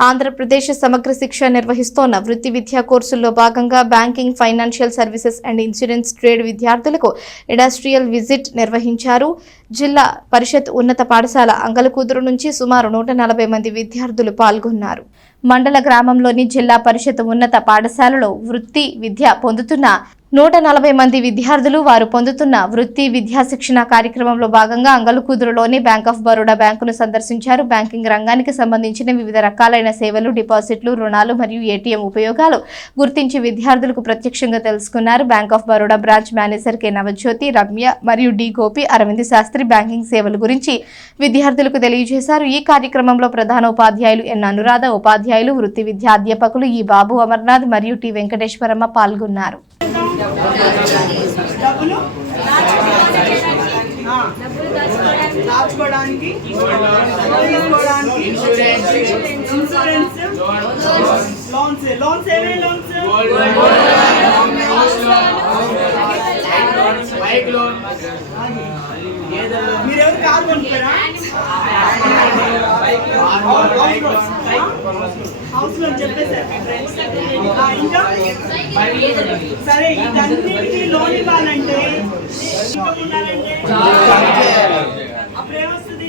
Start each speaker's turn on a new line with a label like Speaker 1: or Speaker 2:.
Speaker 1: ఆంధ్రప్రదేశ్ సమగ్ర శిక్ష నిర్వహిస్తోన్న వృత్తి విద్యా కోర్సుల్లో భాగంగా banking financial services and insurance trade విద్యార్థులకు ఇండస్ట్రియల్ విజిట్ నిర్వహించారు. జిల్లా పరిషత్ ఉన్నత పాఠశాల అంగలకూదురు నుంచి సుమారు నూట నలభై మంది విద్యార్థులు పాల్గొన్నారు. మండల గ్రామంలోని జిల్లా పరిషత్ ఉన్నత పాఠశాలలో వృత్తి విద్య పొందుతున్న నూట నలభై మంది విద్యార్థులు వారు పొందుతున్న వృత్తి విద్యా శిక్షణ కార్యక్రమంలో భాగంగా అంగలకూదురులోని బ్యాంక్ ఆఫ్ బరోడా బ్యాంకును సందర్శించారు. బ్యాంకింగ్ రంగానికి సంబంధించిన వివిధ రకాలైన సేవలు డిపాజిట్లు రుణాలు మరియు ఏటీఎం ఉపయోగాలు గుర్తించి విద్యార్థులకు ప్రత్యక్షంగా తెలుసుకున్నారు. Bank of Baroda branch manager K Navajyothi Ramya మరియు డి గోపి అరవింద్ శాస్త్రి బ్యాంకింగ్ సేవల గురించి విద్యార్థులకు తెలియజేశారు. ఈ కార్యక్రమంలో ప్రధాన ఉపాధ్యాయులు ఎన్ అనురాధ ఉపాధ్యాయులు వృత్తి విద్యా అధ్యాపకులు ఈ బాబు అమర్నాథ్ మరియు టి వెంకటేశ్వరమ్మ పాల్గొన్నారు.
Speaker 2: డబ్బులు ఆ. దాచుకోవడానికి తీసుకోవడానికి ఇన్సూరెన్స్ లోన్స్ లోన్స్ ఏమే లోన్స్
Speaker 3: బైక్ లోన్
Speaker 2: మీరు ఎవరు కారు కొనుక్కోరా హౌస్ ఫ్రెండ్స్ ఆ, ఇంకా? సరే ఇదన్నిటికీ లోన్ ఇవ్వాలంటే అప్పుడు ఏమొస్తుంది